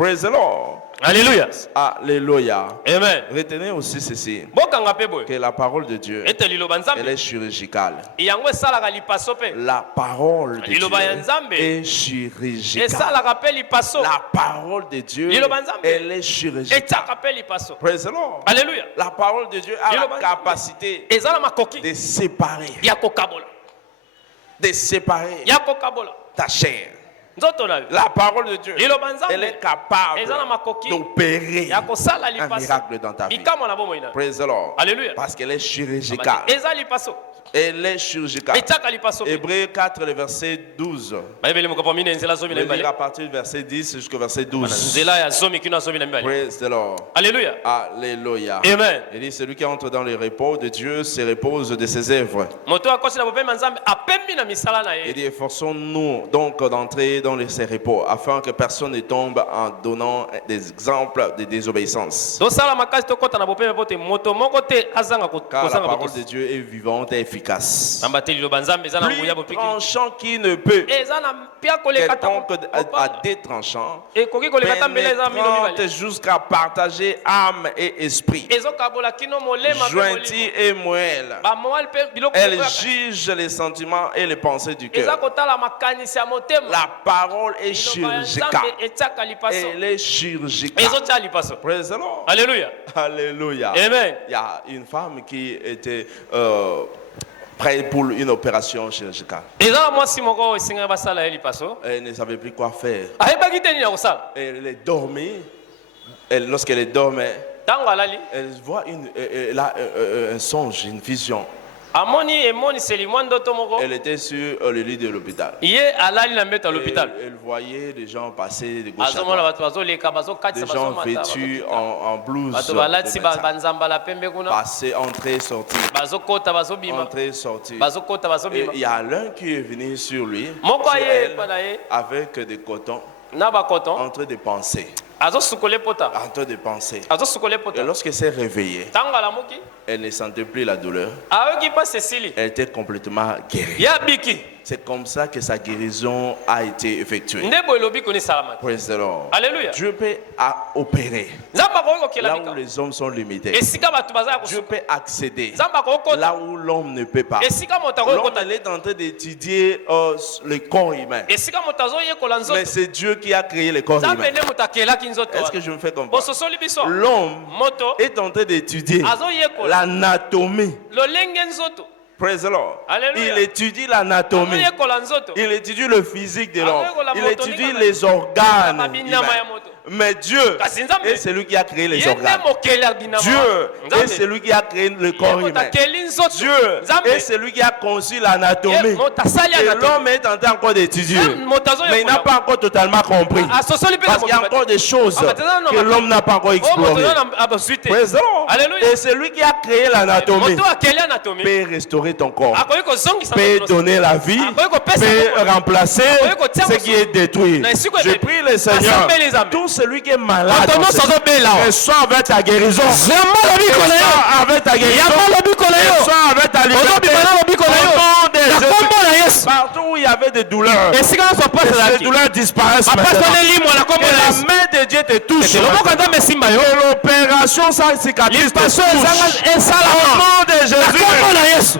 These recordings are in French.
Praise the Lord. Alléluia. Alléluia. Amen. Retenez aussi ceci, que la parole de Dieu, elle est chirurgicale. La parole de Dieu est chirurgicale. La parole de Dieu, elle est chirurgicale. Praise the Lord. Alléluia. La parole de Dieu a la capacité de séparer. De séparer ta chair. La parole de Dieu, elle est capable d'opérer un miracle dans ta vie. Praise the Lord. Alléluia. Parce qu'elle est chirurgicale. Elle est chirurgicale. Hébreux 4, le verset 12. Je vais lire à partir du verset 10 jusqu'au verset 12. Praise the Lord. Alléluia. Alléluia. Amen. Il dit, celui qui entre dans le repos de Dieu se repose de ses œuvres. Il dit, efforçons-nous donc d'entrer dans ces repos, afin que personne ne tombe en donnant des exemples de désobéissance. Car la parole de Dieu est vivante et efficace. Plus tranchant qui ne peut, quelconque à des tranchants, pénétrante jusqu'à partager âme et esprit, jointure et moelle. Elle juge les sentiments et les pensées du cœur. La parole est chirurgicale. Elle est chirurgicale. Praise the Lord. Alléluia. Alléluia. Amen. Il y a une femme qui était prête pour une opération chirurgicale. Elle ne savait plus quoi faire. Elle dormait. Lorsqu'elle dormait, elle voit un songe, une vision. Elle était sur le lit de l'hôpital. Elle voyait des gens passer de gauche à droite. Des gens vêtus en blouse. Passer, entrer, sortir. Entrer, sortir. Et il y a l'un qui est venu sur lui, sur elle, avec des cotons, en train de penser. En train de penser. Et lorsqu'elle s'est réveillée, elle ne sentait plus la douleur. Elle était complètement guérie. C'est comme ça que sa guérison a été effectuée. Praise the Lord. Alléluia. Dieu peut opérer là où les hommes sont limités. Dieu peut accéder là où l'homme ne peut pas. L'homme est en train d'étudier le corps humain. Mais c'est Dieu qui a créé le corps humain. Est-ce que je me fais comprendre? L'homme est en train d'étudier l'anatomie. Praise the Lord. Alléluia. Il étudie l'anatomie. Il étudie le physique de l'homme. Il étudie les organes humains. Mais Dieu est celui qui a créé les organes. Dieu est celui qui a créé le corps humain. Dieu est celui qui a conçu l'anatomie. Et l'homme est en train encore d'étudier. Mais il n'a pas encore totalement compris. Parce qu'il y a encore des choses que l'homme n'a pas encore explorées. Praise the Lord. Et celui qui a créé l'anatomie peut restaurer ton corps, peut donner la vie, peut remplacer ce qui est détruit. Je prie le Seigneur, tout celui qui est malade reçoit avec ta guérison, reçoit avec ta guérison, reçoit avec ta liberté. Partout où il y avait des douleurs, ces douleurs disparaissent maintenant. Que la main de Dieu te touche. Que l'opération sans cicatrice te touche. Au nom de Jésus.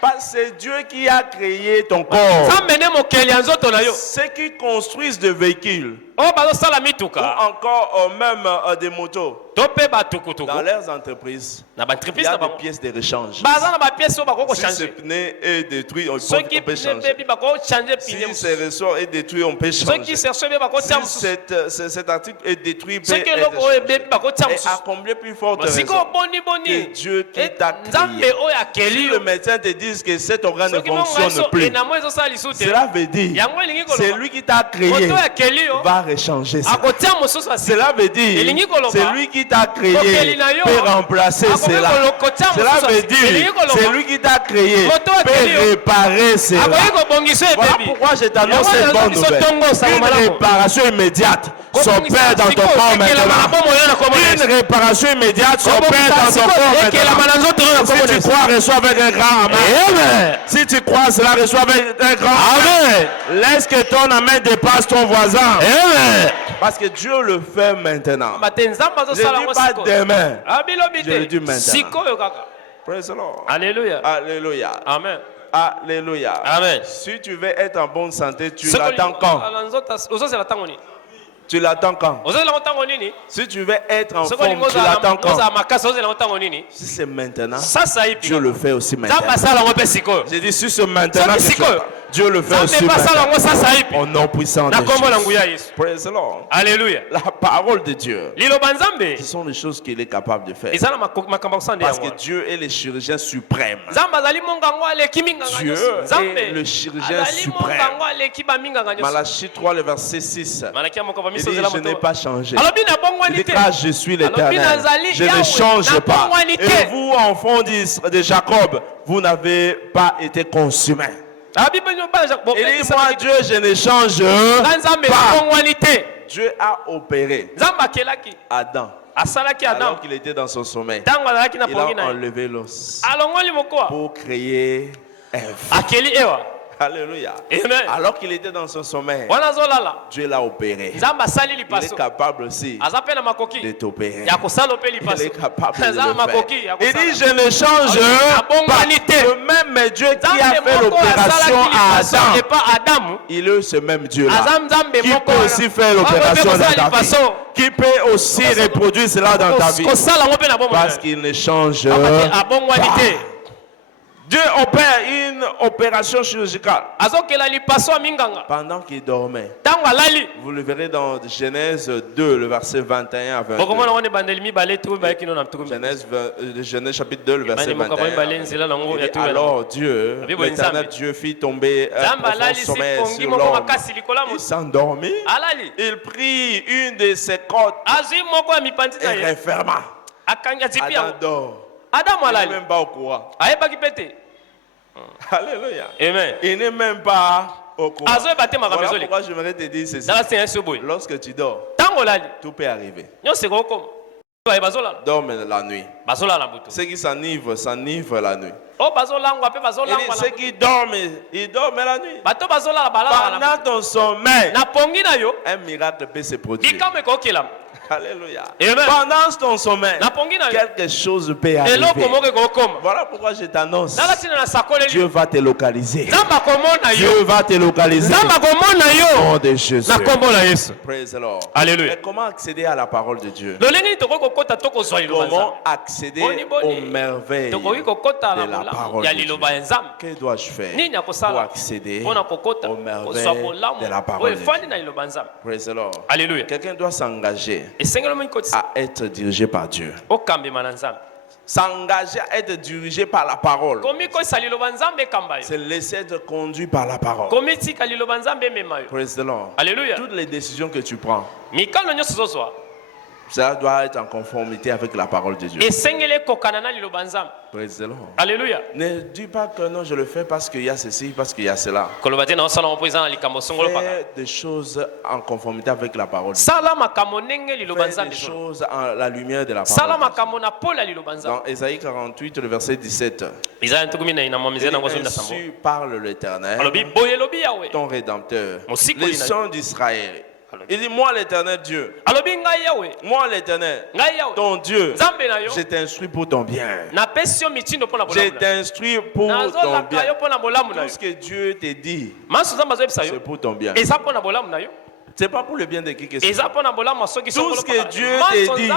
Parce que c'est Dieu qui a créé ton corps. Ceux qui construisent des véhicules ou encore même des motos, dans leurs entreprises, il y a des pièces de rechange. Si ce pneu est détruit, on peut changer. Si ce ressort est détruit, on peut changer. Si cet article est détruit, peut être changé. Et à combien plus forte raison que Dieu qui t'a créé. Si le médecin te dit que cet organe ne fonctionne plus, cela veut dire c'est lui qui t'a créé va rechanger ça. Cela veut dire c'est lui qui t'a créé peut remplacer cela. Cela veut dire c'est lui qui t'a créé peut réparer cela. Voilà pourquoi je t'annonce cette bonne nouvelle. Une réparation immédiate s'opère dans ton corps maintenant. Une réparation immédiate s'opère dans ton corps maintenant. Si tu crois, reçois avec un grand amen. Si tu crois, cela reçoit avec un grand amen. Laisse que ton amen dépasse ton voisin. Parce que Dieu le fait maintenant. Je ne dis pas demain. Je le dis maintenant. Praise the Lord. Alléluia. Alléluia. Amen. Alléluia. Amen. Si tu veux être en bonne santé, tu l'attends quand? Tu l'attends quand? Si tu veux être en forme, tu l'attends quand? Si c'est maintenant, Dieu le fait aussi maintenant. J'ai dit si c'est maintenant que Dieu le fait aussi maintenant. Au nom puissant de Jésus. Praise the Lord. Alléluia. La parole de Dieu. Ce sont les choses qu'il est capable de faire. Parce que Dieu est le chirurgien suprême. Dieu est le chirurgien suprême. Malachie 3, le verset 6. Il dit, je n'ai pas changé. Il dit, car je suis l'Éternel. Je ne change pas. Et vous, enfants de Jacob, vous n'avez pas été consumés. Il dit, moi, Dieu, je ne change pas. Dieu a opéré Adam. Alors qu'il était dans son sommeil, il a enlevé l'os pour créer Ève. Alléluia. Amen. Alors qu'il était dans son sommeil, Dieu l'a opéré. Il est capable aussi de t'opérer. Il est capable de le faire. Il dit, je ne change pas. Le même Dieu qui a fait l'opération à Adam, il est ce même Dieu-là qui peut aussi faire l'opération dans ta vie, qui peut aussi reproduire cela dans ta vie. Parce qu'il ne change pas. Dieu opère une opération chirurgicale pendant qu'il dormait. Vous le verrez dans Genèse 2, le verset 21 à 22. Genèse chapitre 2, le verset 21. Et alors Dieu, l'Éternel Dieu, fit tomber un profond sommeil sur l'homme. Il s'endormit. Il prit une de ses cordes et referma. Adam dort. Il n'est même pas au courant. Alléluia. Amen. Il n'est même pas au courant. Voilà pourquoi j'aimerais te dire ceci. Lorsque tu dors, tout peut arriver. Dorme la nuit. Ceux qui s'enivrent la nuit. Et ceux qui dorment, ils dorment la nuit. Pendant ton sommeil, un miracle peut se produire. Alléluia. Pendant ton sommeil, quelque chose peut arriver. Voilà pourquoi je t'annonce. Dieu va te localiser. Dieu va te localiser. Au nom de Jésus. Praise the Lord. Alléluia. Mais comment accéder à la parole de Dieu? Comment accéder aux merveilles de la parole de Dieu? Que dois-je faire pour accéder aux merveilles de la parole de Dieu? Praise the Lord. Alléluia. Quelqu'un doit s'engager à être dirigé par Dieu. S'engager à être dirigé par la parole. C'est laisser être conduit par la parole. Praise the Lord. Alléluia. Toutes les décisions que tu prends, ça doit être en conformité avec la parole de Dieu. Praise the Lord. Alléluia. Ne dis pas que non, je le fais parce qu'il y a ceci, parce qu'il y a cela. Fais des choses en conformité avec la parole de Dieu. Fais des choses en la lumière de la parole de Dieu. Dans Ésaïe 48, le verset 17. Ainsi parle l'Éternel, ton Rédempteur, les sons d'Israël. Il dit, moi l'Éternel Dieu, moi l'Éternel, ton Dieu, je t'instruis pour ton bien. Je t'instruis pour ton bien. Tout ce que Dieu te dit, c'est pour ton bien. C'est pas pour le bien de qui que ce soit. Tout ce que Dieu te dit,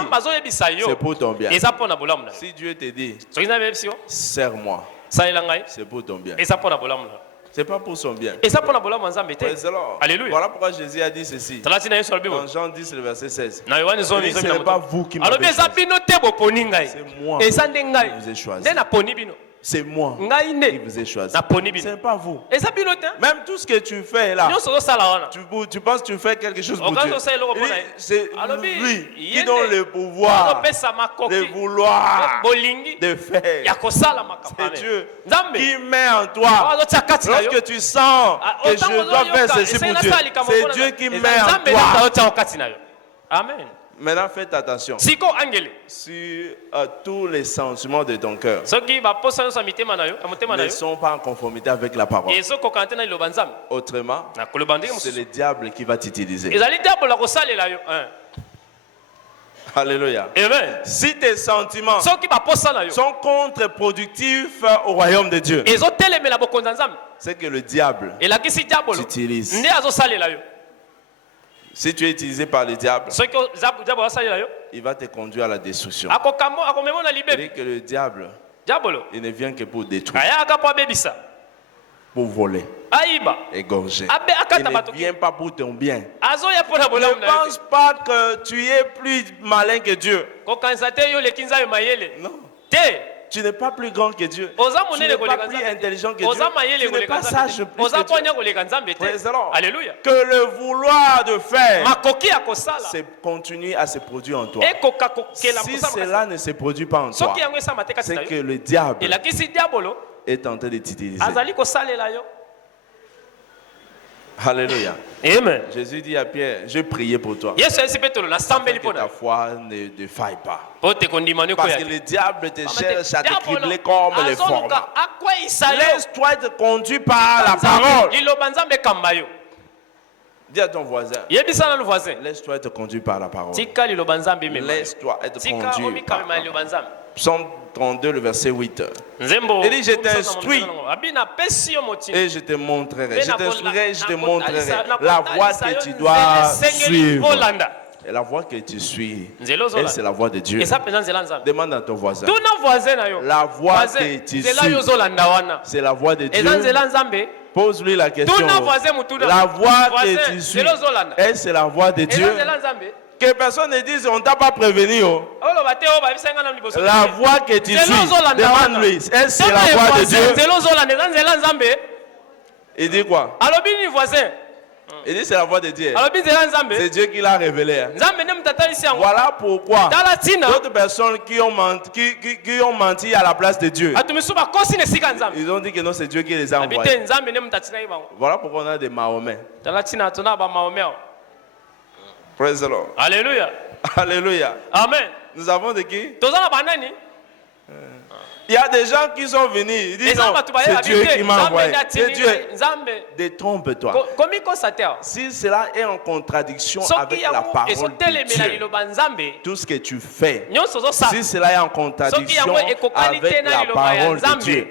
c'est pour ton bien. Si Dieu te dit, sers-moi, c'est pour ton bien. C'est pas pour son bien. Alléluia. Voilà pourquoi Jésus a dit ceci. Dans Jean 10, le verset 16. Ce n'est pas vous qui m'avez choisi. C'est moi qui vous ai choisi. C'est moi qui vous ai choisi. Ce n'est pas vous. Même tout ce que tu fais là, tu penses que tu fais quelque chose pour Dieu. C'est lui qui donne le pouvoir de vouloir, de faire. C'est Dieu qui met en toi. Lorsque tu sens que je dois faire ceci pour Dieu, c'est Dieu qui met en toi. Amen. Maintenant, faites attention Siko angele. sur tous les sentiments de ton cœur Soki ba posa so mitema na yo, motema na ne yo. sont pas en conformité avec la parole. Ezo ko kantena liloba nzambe. Autrement, Na koloba ndenge c'est mosusu. le diable qui va t'utiliser. Ezali diable la kosalela yo. Alléluia. Amen. Si tes sentiments Soki ba posa na yo. sont contre-productifs au royaume de Dieu, Ezo telemela bokonza nzambe. c'est que le diable Elakisi diable. t'utilise. Nde azo salela yo. Si tu es utilisé par le diable, Soki diable wa salela yo. il va te conduire à la destruction. Akokamo akomemo na libe. C'est que le diable, Diable. il ne vient que pour détruire, Aya ka po bebisa. pour voler, Aiba. égorger. Abe Il akata ne batoki. vient pas pour ton bien. Azo ya pona bolamu Ne na yo. pense pas que tu es plus malin que Dieu. Ko kansate yo lekinza yo mayele. Non. Te. Tu n'es pas plus grand que Dieu. Oza Tu monene n'es ko pas lekanza. plus intelligent que Dieu. Oza mayele Tu ko n'es pas lekanza. sage plus Oza que Dieu. ponya ko lekanza mbete. Praise the Lord. Alléluia. Que le vouloir de faire Makoki ya kosala. c'est continue à se produire en toi. Ekoka kokela Si kosala. cela ne se produit pas en toi, Soki yango esa mateka c'est tina que yo. le diable Elakisi diable est en train de t'utiliser. azali kosalela yo. Alléluia. Amen. Jésus dit à Pierre, je priais pour toi. Yesu esi petolo na sambeli Que ta pona. foi ne faille pas. Pote kondima ne Parce koya. que le diable te cherche à te cribler comme les formes. Akwa isayo. Laisse-toi être conduit par la parole. Liloba nzambe kamba yo. Dis à ton voisin, Yebisa na le voisin. laisse-toi être conduit par la parole. Tika liloba nzambe mema. Laisse-toi être Tika conduit omi par kama la liloba parole. nzambe. Psaume 32, le verset 8. Nzembo. Il dit, je t'instruis. Abina pesi yo motini. Et je te montrerai, je t'instruirai, je te Na montrerai kotala la voie yo que tu dois sengeli suivre. Olanda. Et la voie que tu suis, Nzelo et zola. c'est la voie de Dieu. Esa peza nzela nzambe. Demande à ton voisin. Tuna voisin na yo. La voie Voisin, que tu nzela yo suis, zolanda wana. c'est la voie de Dieu. Eza nzela nzambe. Pose-lui la question. Tuna voisin mutuna. La voie Voisin, que tu suis, nzela zolanda. et c'est la voie de Dieu. Eza nzela nzambe. Que personne ne dise, on ne t'a pas prévenu. Oh. Oloba te o ba bisenga na liboso. La voie que tu suis, demande-lui, est-ce c'est la voie de Dieu? Nzela zolanda eza nzela nzambe. Il dit quoi? Alobi ni voisin. Il dit c'est la voie de Dieu. Alobi nzela nzambe. C'est Dieu qui l'a révélé. Hein. Nzambe ne mutatalisi yango. Voilà pourquoi Tala tina. d'autres personnes qui ont menti à la place de Dieu, Atumisu ba kosi ne sika nzambe. ils ont dit que non, c'est Dieu qui les a Abite envoyés. nzambe ne mutatina ibango. Voilà pourquoi on a des Mahomet. Tala tina tuna ba maomeo. Praise the Lord. Alléluia. Alléluia. Amen. Nous avons de qui? Tozana banani? Il y a des gens qui sont venus, ils disent non, c'est Dieu qui m'a envoyé. C'est Dieu. Nzambe. Détrompe-toi. Komi ko sater. Si cela est en contradiction Soki avec la yango parole de esotelemela Dieu, liloba nzambe. tout ce que tu fais, Nyonso zosala. si cela est en Soki contradiction yango ekokani te avec na la liloba ya parole de nzambe. Dieu,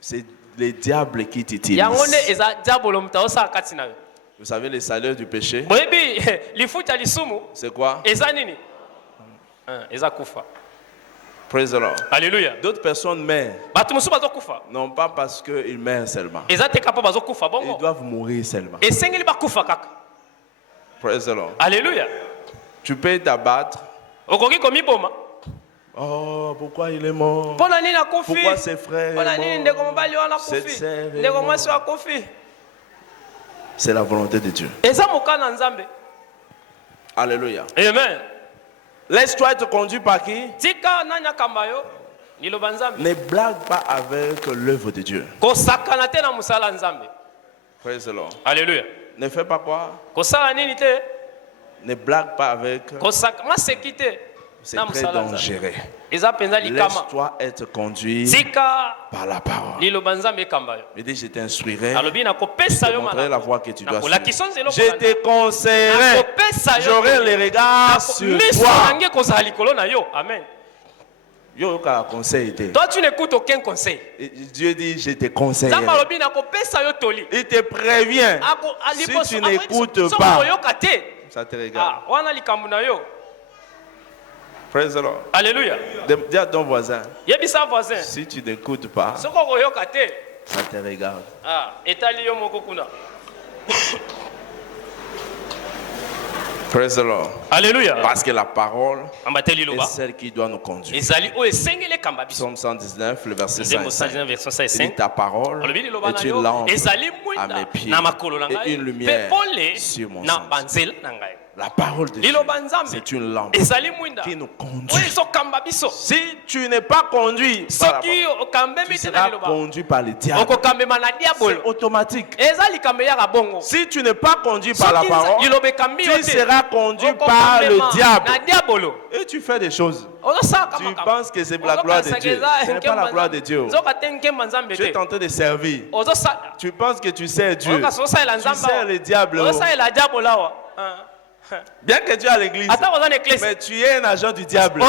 c'est le diable qui t'utilise. Yango ne eza diabolo mutaosala kati na yo. Vous savez, le salaire du péché, Boyebi lifuta lisumu c'est quoi? eza nini? Eza kufa. Praise the Lord. Alléluia. D'autres personnes meurent, Bato musu bazokufa. non pas parce qu'ils meurent seulement. Eza te kapo bazokufa Ils bongo. doivent mourir seulement. Esengeli bakufa kaka. Praise the Lord. Alléluia. Tu peux t'abattre. Okoki komiboma. Oh, pourquoi il est mort? Pona nini akufi? Pourquoi ses frères Pona nini sont ndeko morts? mobali wana Cette akufi? sœur est Ndeko mwasi morte. akufi. C'est la volonté de Dieu. Eza mokana nzambe. Alléluia. Amen. Laisse-toi être conduit par qui? Tika nanya kamba yo. Liloba nzambe. Ne blague pas avec l'œuvre de Dieu. Kosakana te na musala nzambe. Praise the Lord. Alléluia. Ne fais pas quoi? Kosala nini te? Ne blague pas avec. Kosaka maseki te. C'est Na très musala nzambe. dangereux. Eza penza likama. Laisse-toi être conduit Tika par la parole. liloba nzambe kamba yo. Il dit, je t'instruirai. Alobi na Je kopesa te yo montrerai la malamu. voie que tu dois Nakolakisa suivre. nzela Je te conseillerai. nakopesa yo. J'aurai les regards sur Miso toi. nange kozala likolo na yo. Amen. Yo, yoka conseil te. Toi tu n'écoutes aucun conseil. Et Dieu dit, je te conseillerai. Nzambe alobi na kopesa yo toli. Il te prévient. Si tu n'écoutes pas, oyoka te. ça te regarde. Ah, wana likambo na yo. Praise the Lord. Alléluia. Dis à ton voisin, Yebisa voisin. si tu n'écoutes pas, Soko oyoka te. ça te regarde. Ah, etali yo moko kuna. Praise the Lord. Alléluia. Parce que la parole Ambateli est loba. celle qui doit nous conduire. Ezali o esengele kamba biso. Psaume 119, le verset Nzembo 5. 119 verset Il dit, 5. ta parole Alobi liloba na est une yo. lampe Ezali à mwinda mes pieds na makolo na et ngai. une lumière Pe pole sur mon na sentier. banzela na ngai. La parole de Dieu, c'est une lampe qui nous conduit. Si tu n'es pas conduit par la parole, tu seras conduit par le diable. C'est automatique. Si tu n'es pas conduit par la parole, tu seras conduit par le diable. Et tu fais des choses. Tu penses que c'est pour la gloire de Dieu. Ce n'est pas la gloire de Dieu. Tu es tenté de servir. Tu penses que tu sers Dieu. Tu sers le diable. Bien que tu es à l'église, mais tu es un agent du diable.